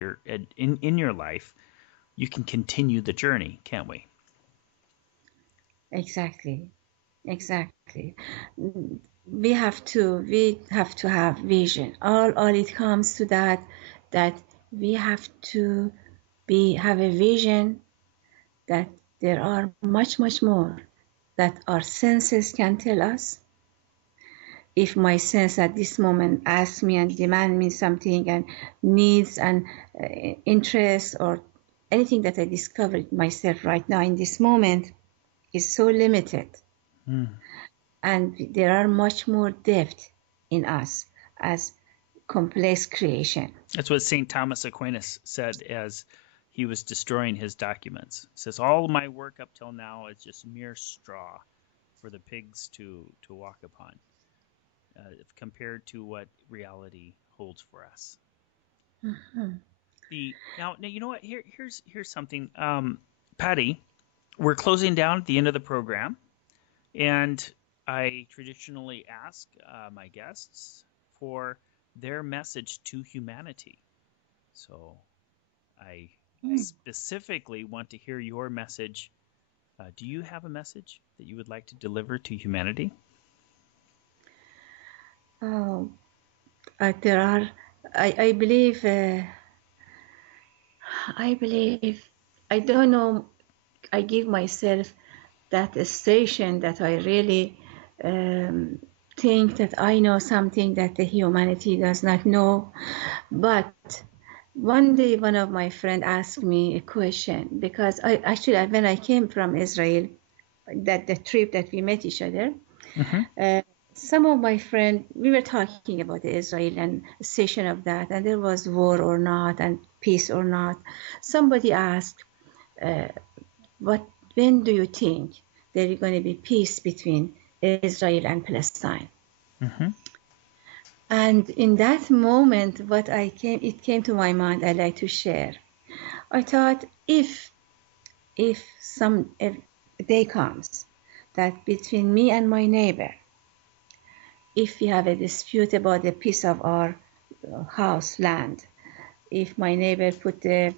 in your life, you can continue the journey, can't we? Exactly. Exactly. We have to have vision. All it comes to that we have to have a vision that there are much more that our senses can tell us. If my sense at this moment asks me and demand me something and needs and interest or anything that I discovered myself right now in this moment is so limited, Mm. and there are much more depth in us as complex creation. That's what St. Thomas Aquinas said as he was destroying his documents. He says, all my work up till now is just mere straw for the pigs to walk upon, compared to what reality holds for us. Mhm. Now you know what? Here's something. Patty, we're closing down at the end of the program, and I traditionally ask my guests for their message to humanity. So I specifically want to hear your message. Do you have a message that you would like to deliver to humanity? Oh, there are. I believe. I believe. I don't know. I give myself that station that I really um, think that I know something that the humanity does not know. But one day, one of my friends asked me a question, because I actually, when I came from Israel, that the trip that we met each other, Mm-hmm. uh, some of my friends, we were talking about the Israel and station of that, and there was war or not, and peace or not. Somebody asked, uh, "What? When do you think there is going to be peace between Israel and Palestine?" Mm-hmm. And in that moment, it came to my mind. I like to share. I thought, if some day comes that between me and my neighbor, if we have a dispute about the piece of our house land, if my neighbor put the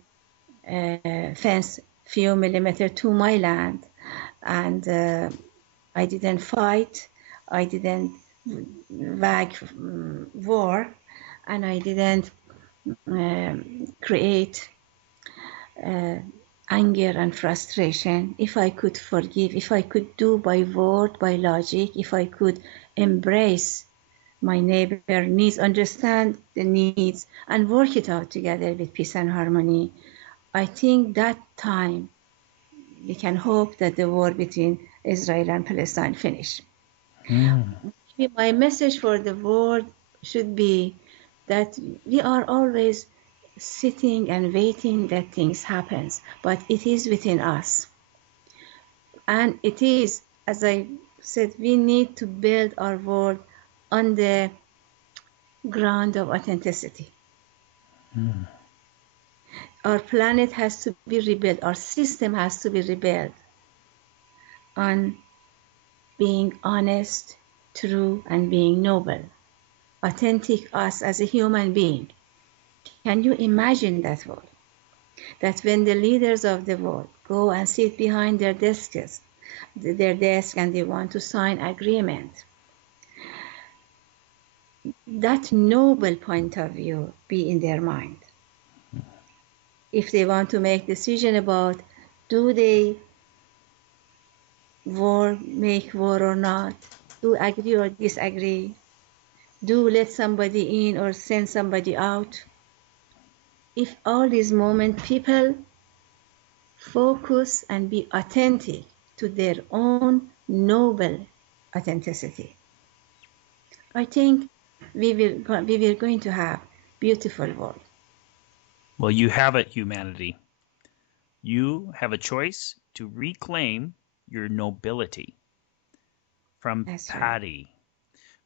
fence few millimeter to my land, and I didn't fight, I didn't wag war, and I didn't create uh, anger and frustration, if I could forgive, if I could do by word, by logic, if I could embrace my neighbor needs, understand the needs, and work it out together with peace and harmony, I think that time we can hope that the war between Israel and Palestine finish. Mm. My message for the world should be that we are always sitting and waiting that things happens, but it is within us. And it is, as I said, we need to build our world on the ground of authenticity. Mm. Our planet has to be rebuilt, our system has to be rebuilt on being honest, true, and being noble, authentic us as a human being. Can you imagine that world? That when the leaders of the world go and sit behind their desks, and they want to sign agreement, that noble point of view be in their mind. If they want to make decision about, do they make war or not, do agree or disagree, do let somebody in or send somebody out. If all these moments people focus and be authentic to their own noble authenticity, I think we will going to have beautiful world. Well, you have it, humanity. You have a choice to reclaim your nobility. From That's right. Patty.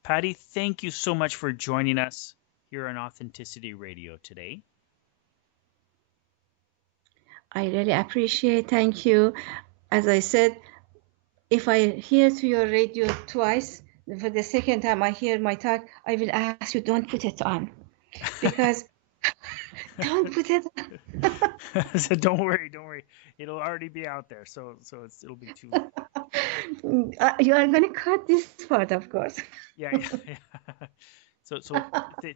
Patty, thank you so much for joining us here on Authenticity Radio today. I really appreciate. Thank you. As I said, if I hear to your radio twice, for the second time I hear my talk, I will ask you, don't put it on, because Don't put it. I said, don't worry, don't worry. It'll already be out there, so it'll be too late. You are going to cut this part, of course. Yeah, yeah, yeah. So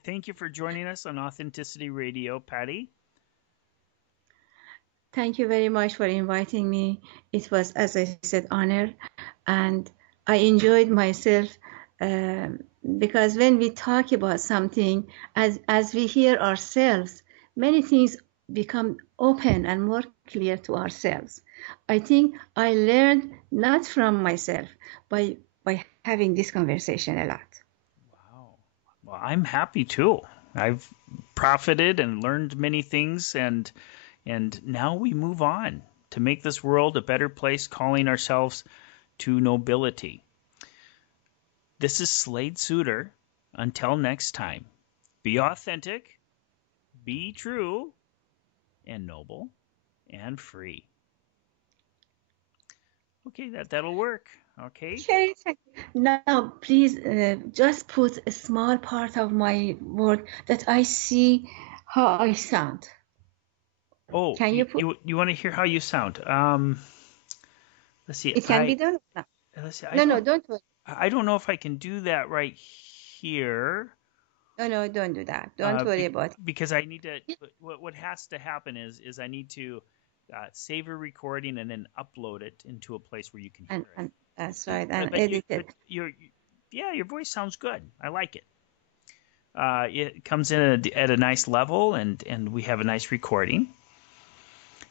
thank you for joining us on Authenticity Radio, Pari. Thank you very much for inviting me. It was, as I said, honor, and I enjoyed myself because when we talk about something, as we hear ourselves, many things become open and more clear to ourselves. I think I learned not from myself by having this conversation a lot. Wow. Well, I'm happy too. I've profited and learned many things, and now we move on to make this world a better place, calling ourselves to nobility. This is Slade Suter. Until next time, be authentic, be true, and noble, and free. Okay, that'll work. Okay. Okay, now please just put a small part of my word that I see how I sound. Oh, Can you put? you want to hear how you sound? Let's see. It can be done. Let's see. No, don't worry. I don't know if I can do that right here. No, don't do that. Don't worry about it. Because I need to. What has to happen is I need to save a recording and then upload it into a place where you can hear it. And that's right. And But edit it. your voice sounds good. I like it. It comes in at a nice level, and we have a nice recording.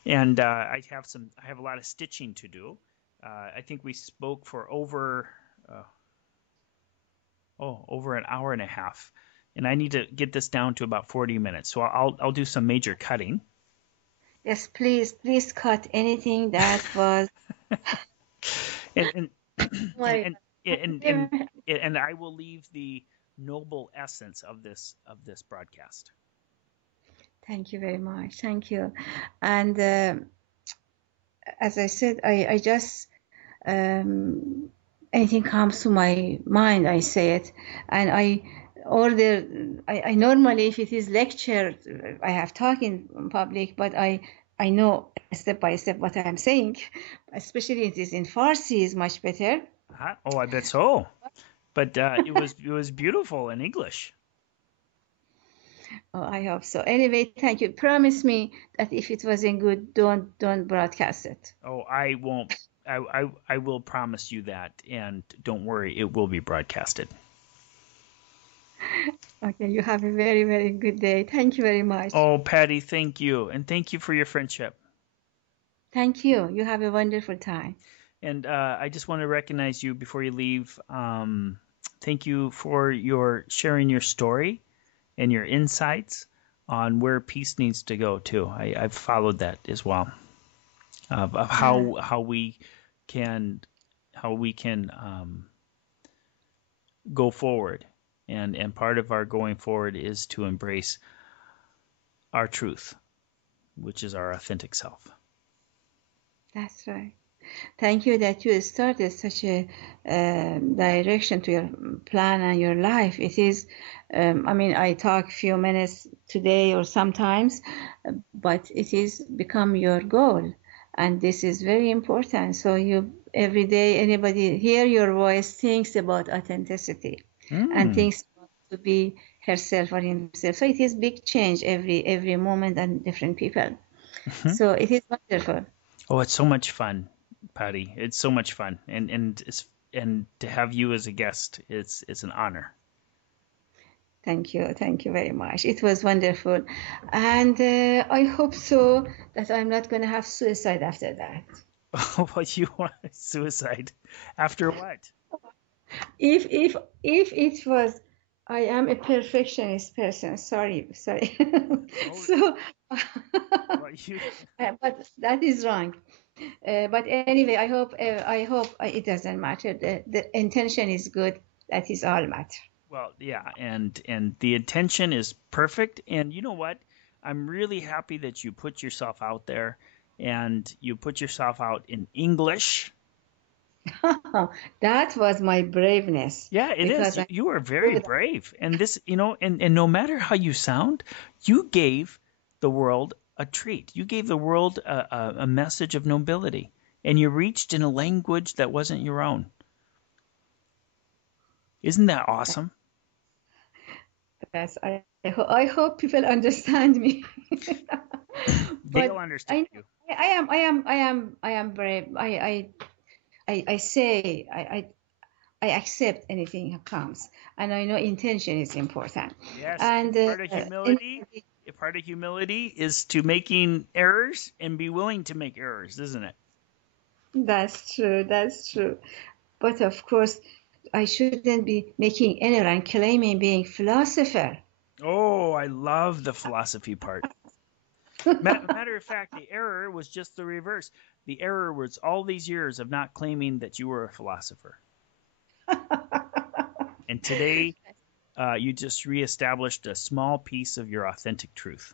And I have a lot of stitching to do. I think we spoke for over an hour and a half, and I need to get this down to about 40 minutes. So I'll do some major cutting. Yes, please cut anything that was. and I will leave the noble essence of this broadcast. Thank you very much. Thank you. And as I said, I just anything comes to my mind, I say it. And I normally, if it is lecture, I have talk in public, but I know step by step what I'm saying, especially if it is in Farsi is much better. Oh, I bet so. But it was beautiful in English. Oh, I hope so. Anyway, thank you. Promise me that if it wasn't good, don't broadcast it. Oh, I won't. I will promise you that, and don't worry, it will be broadcasted. Okay, you have a very, very good day. Thank you very much. Oh, Pari, thank you, and thank you for your friendship. Thank you. You have a wonderful time. And I just want to recognize you before you leave. Thank you for your sharing your story and your insights on where peace needs to go too. I've followed that as well, of how we can go forward, and part of our going forward is to embrace our truth, which is our authentic self. That's right. Thank you that you started such a direction to your plan and your life. It is, I talk a few minutes today or sometimes, but it is become your goal. And this is very important. So every day, anybody hear your voice thinks about authenticity and thinks to be herself or himself. So it is big change every moment and different people. Mm-hmm. So it is wonderful. Oh, it's so much fun, Pari. It's so much fun, and to have you as a guest, it's an honor. Thank you very much. It was wonderful, and I hope so that I'm not going to have suicide after that. Oh, what, you want suicide after what? If it was, I am a perfectionist person. Sorry. So, but that is wrong. But anyway, I hope it doesn't matter. The intention is good. That is all matter. Well, yeah, and the intention is perfect. And you know what? I'm really happy that you put yourself out there, and you put yourself out in English. That was my braveness. Yeah, it is. You are very brave. And this, and no matter how you sound, you gave the world a treat. You gave the world a message of nobility, and you reached in a language that wasn't your own. Isn't that awesome? Yes, I hope people understand me. They'll But understand you. I am very, I say, I accept anything that comes, and I know intention is important. Yes, and And part of humility is to making errors and be willing to make errors, isn't it? that's true, that's true. But of course, I shouldn't be making error and claiming being philosopher. Oh, I love the philosophy part. Matter of fact, the error was just the reverse. The error was all these years of not claiming that you were a philosopher. And today, you just reestablished a small piece of your authentic truth.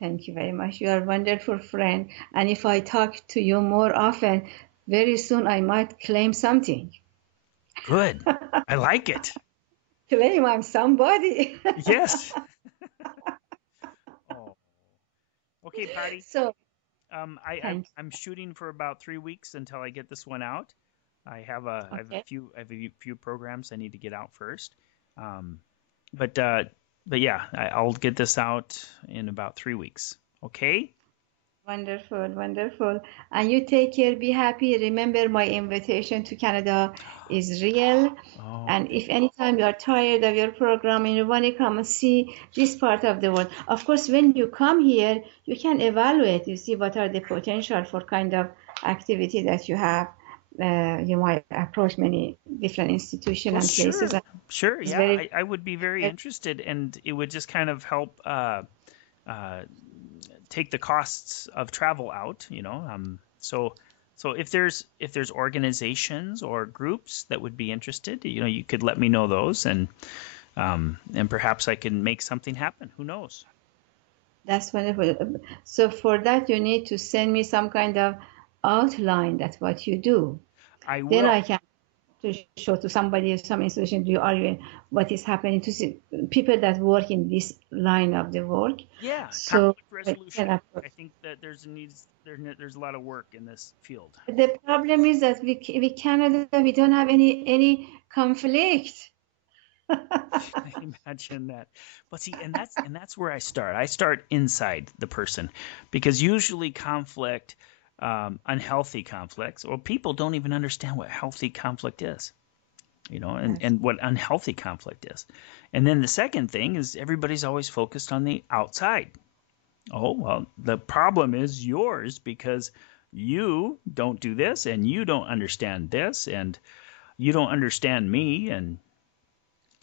Thank you very much. You are a wonderful friend. And if I talk to you more often, very soon I might claim something. Good. I like it. Claim I'm somebody. Yes. Oh. Okay, Patty. So, I'm thank I'm shooting for about 3 weeks until I get this one out. I you. have Okay. a few programs I need to get out first. Um, but uh, but yeah, I'll get this out in about 3 weeks. Okay? Wonderful, wonderful. And you take care, be happy. Remember, my invitation to Canada is real. Oh, And if anytime you are tired of your program and you want to come and see this part of the world, of course, when you come here, you can evaluate. You see what are the potential for kind of activity that you have. You might approach many different institutions well, and places. sure, And sure. it's Yeah, very, I would be very interested, and it would just kind of help uh, take the costs of travel out. So if there's organizations or groups that would be interested, you could let me know those, and perhaps I can make something happen. Who knows? that's wonderful. So for that, you need to send me some kind of outline. That's what you do. I Then will. I can to show to somebody, some institution, you are what is happening to see people that work in this line of the work. Yeah, So conflict I can resolution. approach. I think that there's a lot of work in this field. The problem is that we Canada, we don't have any conflict. I imagine that. But see, and that's where I start. I start inside the person, because usually conflict, unhealthy conflicts, or people don't even understand what healthy conflict is, and Yes. and what unhealthy conflict is. And then the second thing is everybody's always focused on the outside. Oh, well, the problem is yours because you don't do this, and you don't understand this, and you don't understand me and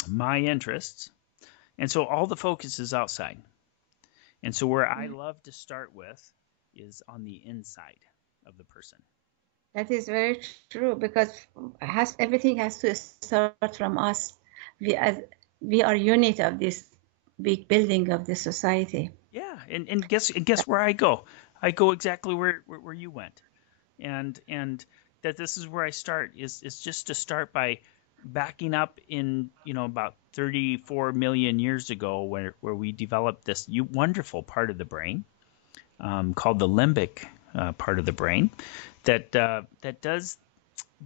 my interests. And so all the focus is outside. And so where I love to start with is on the inside of the person. That is very true because everything has to start from us. We as we are unit of this big building of the society. Yeah, and guess where I go? I go exactly where you went. And that this is where I start is just to start by backing up in about 34 million years ago, where we developed this wonderful part of the brain, called the limbic part of the brain, that does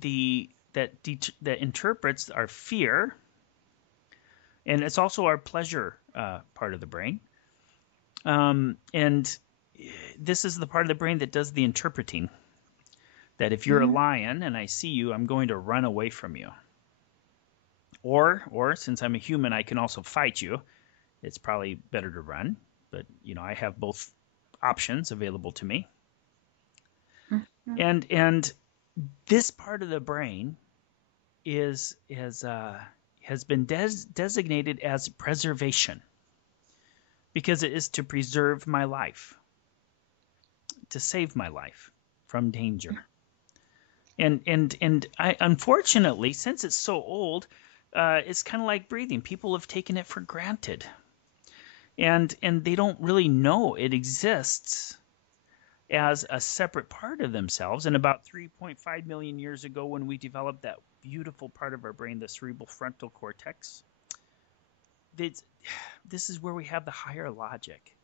that interprets our fear, and it's also our pleasure part of the brain. And this is the part of the brain that does the interpreting. That if you're a Mhm. lion and I see you, I'm going to run away from you. Or since I'm a human, I can also fight you. It's probably better to run, but I have both options available to me. Mhm. And this part of the brain has been designated as preservation, because it is to preserve my life, to save my life from danger. And I, unfortunately, since it's so old, it's kind of like breathing. People have taken it for granted, and they don't really know it exists as a separate part of themselves. And about 3.5 million years ago, when we developed that beautiful part of our brain, the cerebral frontal cortex, this is where we have the higher logic.